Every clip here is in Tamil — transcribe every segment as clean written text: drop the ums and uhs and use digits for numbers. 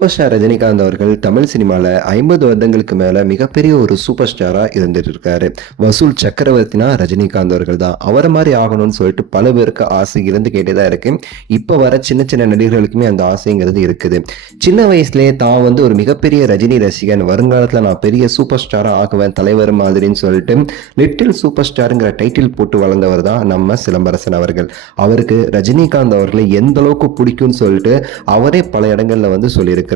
சூப்பர் ஸ்டார் ரஜினிகாந்த் அவர்கள் தமிழ் சினிமாவில் 50 வருடங்களுக்கு மேலே மிகப்பெரிய ஒரு சூப்பர் ஸ்டாராக இருந்துட்டு இருக்காரு. வசூல் சக்கரவர்த்தினா ரஜினிகாந்த் அவர்கள் தான். அவரை மாதிரி ஆகணும்னு சொல்லிட்டு பல பேருக்கு ஆசை இருந்து கேட்டே தான் இருக்கு. இப்போ வர சின்ன சின்ன நடிகர்களுக்குமே அந்த ஆசைங்கிறது இருக்குது. சின்ன வயசுலேயே தான் ஒரு மிகப்பெரிய ரஜினி ரசிகன், வருங்காலத்தில் நான் பெரிய சூப்பர் ஸ்டாராக ஆகுவேன் தலைவர் மாதிரின்னு சொல்லிட்டு லிட்டில் சூப்பர் ஸ்டாருங்கிற டைட்டில் போட்டு வளர்ந்தவர் தான் நம்ம சிலம்பரசன் அவர்கள். அவருக்கு ரஜினிகாந்த் அவர்களை எந்த அளவுக்கு பிடிக்கும்னு சொல்லிட்டு அவரே பல இடங்கள்ல சொல்லியிருக்கிறாரு.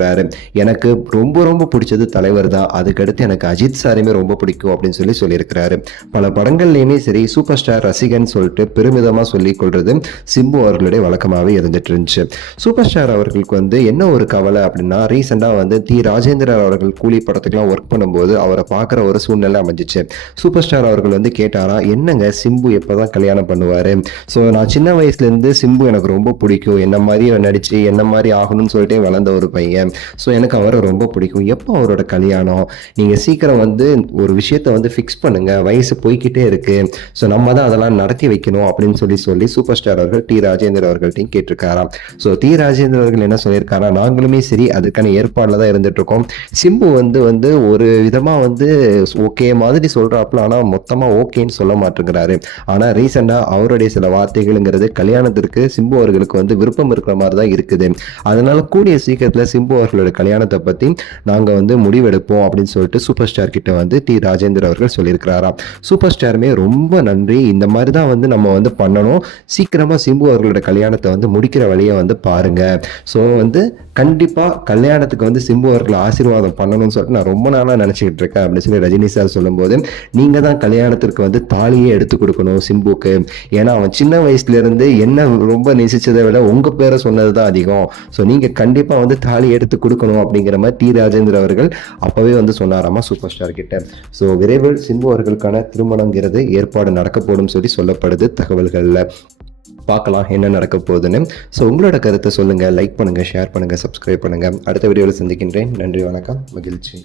எனக்கு ரொம்ப ரொம்ப பிடிச்சது தலைவர் தான், அதுக்கடுத்து எனக்கு அஜித் சாருமே ரொம்ப பிடிக்கும் அப்படின்னு சொல்லியிருக்கிறாரு. பல படங்கள்லயுமே சரி சூப்பர் ஸ்டார் ரசிகன் சொல்லிட்டு பெருமிதமா சொல்லிக் கொள்றது சிம்பு அவர்களுடைய வழக்கமாகவே இருந்துட்டு இருந்துச்சு. சூப்பர் ஸ்டார் அவர்களுக்கு என்ன ஒரு கவலை அப்படின்னா, ரீசெண்டா டி ராஜேந்திரன் அவர்கள் கூலி படத்துக்குலாம் ஒர்க் பண்ணும்போது அவரை பார்க்குற ஒரு சூழ்நிலை அமைஞ்சிச்சு. சூப்பர் ஸ்டார் அவர்கள் கேட்டாரா, என்னங்க சிம்பு எப்பதான் கல்யாணம் பண்ணுவாரு? ஸோ நான் சின்ன வயசுல இருந்து சிம்பு எனக்கு ரொம்ப பிடிக்கும், என்ன மாதிரி நடிச்சு என்ன மாதிரி ஆகணும்னு சொல்லிட்டு வளர்ந்த ஒரு பையன். ஸோ எனக்கு அவரை ரொம்ப பிடிக்கும், எப்போ அவரோட கல்யாணம்? நீங்கள் சீக்கிரம் ஒரு விஷயத்த ஃபிக்ஸ் பண்ணுங்க, வயசு போய்கிட்டே இருக்கு, ஸோ நம்ம தான் அதெல்லாம் நடத்தி வைக்கணும் அப்படின்னு சொல்லி சூப்பர் ஸ்டார் அவர்கள் டி ராஜேந்திர அவர்கள்ட்டையும் கேட்டிருக்காராம். ஸோ டி ராஜேந்திர அவர்கள் என்ன சொல்லியிருக்காரா, நாங்களுமே சரி அதுக்கான ஏற்பாடில் தான் இருந்துட்டு இருக்கோம். சிம்பு ஒரு விதமாக ஓகே மாதிரி சொல்றாப்புல, ஆனால் மொத்தமாக ஓகேன்னு சொல்ல மாட்டேங்கிறாரு. ஆனால் ரீசெண்டாக அவருடைய சில வார்த்தைகள்ங்கிறது கல்யாணத்திற்கு சிம்பு அவர்களுக்கு விருப்பம் இருக்கிற மாதிரி தான் இருக்குது. அதனால கூடிய சீக்கிரத்தில் சிம்பு அவர்களோட கல்யாணத்தை பற்றி நாங்கள் முடிவெடுப்போம் அப்படின்னு சொல்லிட்டு சூப்பர் ஸ்டார் கிட்ட டி ராஜேந்திர அவர்கள் சொல்லியிருக்கிறாராம். சூப்பர் ஸ்டாருமே ரொம்ப நன்றி, இந்த மாதிரி தான் நம்ம பண்ணணும், சீக்கிரமாக சிம்பு அவர்களோட கல்யாணத்தை முடிக்கிற வழியை பாருங்க. ஸோ கண்டிப்பாக கல்யாணத்துக்கு சிம்பு அவர்கள் ஆசீர்வாதம் பண்ணணும்னு சொல்லிட்டு நான் ரொம்ப நாளாக நினச்சிக்கிட்டு இருக்கேன் அப்படின்னு சொல்லி ரஜினி சார் சொல்லும்போது, நீங்கள் தான் கல்யாணத்திற்கு தாலியே எடுத்து கொடுக்கணும் சிம்புக்கு. ஏன்னா அவன் சின்ன வயசுலேருந்து என்ன ரொம்ப நேசிச்சதை விட உங்கள் பேரை சொன்னது தான் அதிகம். ஸோ நீங்கள் கண்டிப்பாக தாலி எடுத்து கொடுக்கணும் அப்படிங்கிற மாதிரி டி ராஜேந்திர அவர்கள் அப்போவே சொன்னாராமா சூப்பர் ஸ்டார் கிட்ட. ஸோ விரைவில் சிம்பு அவர்களுக்கான திருமணங்கிறது ஏற்பாடு நடக்க போடும் சொல்லப்படுது தகவல்களில். பார்க்கலாம் என்ன நடக்க போகுதுன்னு. ஸோ உங்களோட கருத்தை சொல்லுங்கள், லைக் பண்ணுங்கள், ஷேர் பண்ணுங்கள், சப்ஸ்கிரைப் பண்ணுங்கள். அடுத்த வீடியோவில் சந்திக்கின்றேன். நன்றி, வணக்கம், மகிழ்ச்சி.